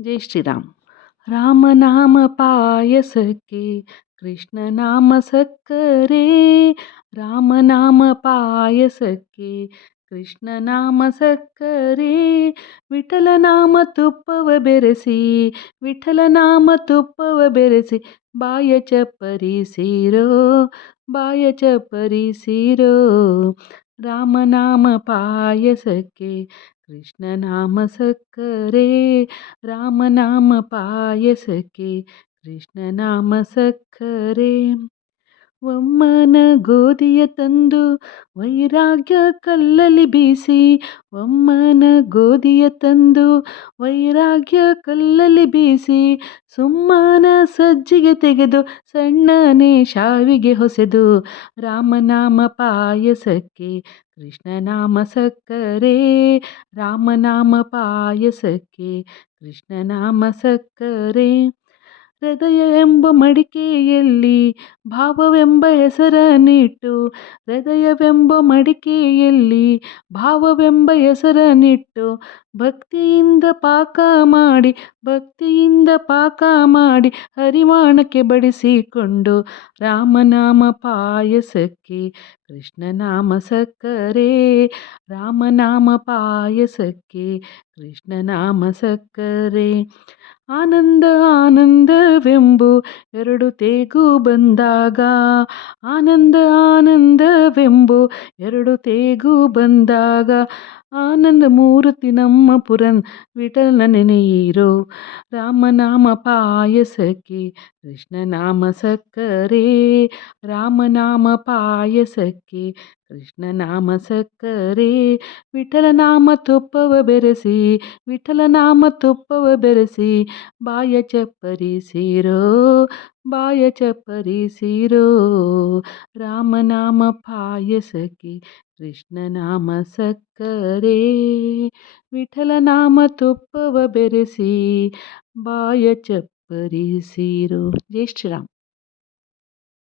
ಜೈ ಶ್ರೀರಾಮ್. ರಾಮನಾಮ ಪಾಯಸಕ್ಕೆ ಕೃಷ್ಣನಾಮ ಸಕ್ಕರೆ. ರಾಮನಾಮ ಪಾಯಸಕ್ಕೆ ಕೃಷ್ಣನಾಮ ಸಕ್ಕರೆ. ವಿಠಲನಾಮ ತುಪ್ಪವ ಬೆರೆಸಿ, ವಿಠಲನಾಮ ತುಪ್ಪವ ಬೆರೆಸಿ, ಬಾಯ ಚಪ್ಪರಿಸಿರೋ, ಬಾಯ ಚಪ್ಪರಿಸಿರೋ. ರಾಮನಾಮ ಪಾಯಸಕ್ಕೆ ಕೃಷ್ಣನಾಮ ಸಕ್ಕರೆ. ರಾಮನಾಮ ಪಾಯಸಕ್ಕೆ ಕೃಷ್ಣನಾಮ ಸಕ್ಕರೆ. ಒಮ್ಮನ ಗೋಧಿಯ ತಂದು ವೈರಾಗ್ಯ ಕಲ್ಲಲ್ಲಿ ಬೀಸಿ, ಒಮ್ಮನ ಗೋಧಿಯ ತಂದು ವೈರಾಗ್ಯ ಕಲ್ಲಲ್ಲಿ ಬೀಸಿ, ಸುಮ್ಮನ ಸಜ್ಜಿಗೆ ತೆಗೆದು ಸಣ್ಣನೆ ಶಾವಿಗೆ ಹೊಸೆದು. ರಾಮನಾಮ ಪಾಯಸಕ್ಕೆ ಕೃಷ್ಣನಾಮ ಸಕ್ಕರೆ. ರಾಮನಾಮ ಪಾಯಸಕ್ಕೆ ಕೃಷ್ಣನಾಮ ಸಕ್ಕರೆ. ಹೃದಯ ಎಂಬ ಮಡಿಕೆಯಲ್ಲಿ ಭಾವವೆಂಬ ಹೆಸರನ್ನಿಟ್ಟು, ಹೃದಯವೆಂಬ ಮಡಿಕೆಯಲ್ಲಿ ಭಾವವೆಂಬ ಹೆಸರನ್ನಿಟ್ಟು, ಭಕ್ತಿಯಿಂದ ಪಾಕ ಮಾಡಿ, ಭಕ್ತಿಯಿಂದ ಪಾಕ ಮಾಡಿ, ಹರಿವಾಣಕ್ಕೆ ಬಡಿಸಿಕೊಂಡು. ರಾಮನಾಮ ಪಾಯಸಕ್ಕೆ ಕೃಷ್ಣನಾಮ ಸಕ್ಕರೆ. ರಾಮನಾಮ ಪಾಯಸಕ್ಕೆ ಕೃಷ್ಣನಾಮ ಸಕ್ಕರೆ. ಆನಂದ ಆನಂದವೆಂಬು ಎರಡು ತೇಗು ಬಂದಾಗ, ಆನಂದ ಆನಂದವೆಂಬು ಎರಡು ತೇಗು ಬಂದಾಗ, ಆನಂದ ಮೂರ್ತಿ ನಮ್ಮ ವಿಠಲನ ನೆನೆಯಿರೋ. ರಾಮನಾಮ ಪಾಯಸಕ್ಕೆ ಕೃಷ್ಣನಾಮ ಸಕ್ಕರೆ. ರಾಮನಾಮ ಪಾಯಸಕ್ಕೆ ಕೃಷ್ಣನಾಮ ಸಕ್ಕರೆ. ವಿಠಲನಾಮ ತುಪ್ಪವ ಬೆರೆಸಿ, ವಿಠಲನಾಮ ತುಪ್ಪವ ಬೆರೆಸಿ, ಬಾಯ ಚಪ್ಪರಿಸಿರೋ, ಬಾಯ ಚಪ್ಪರಿಸಿರೋ. ರಾಮನಾಮ ಪಾಯಸಕ್ಕೆ ಕೃಷ್ಣನಾಮ ಸಕ್ಕರೆ. ವಿಠಲನಾಮ ತುಪ್ಪವ ಬೆರೆಸಿ, ಬಾಯ ಚಪ್ಪರಿಸಿರೋ. ಜೈ ಶ್ರೀರಾಮ್.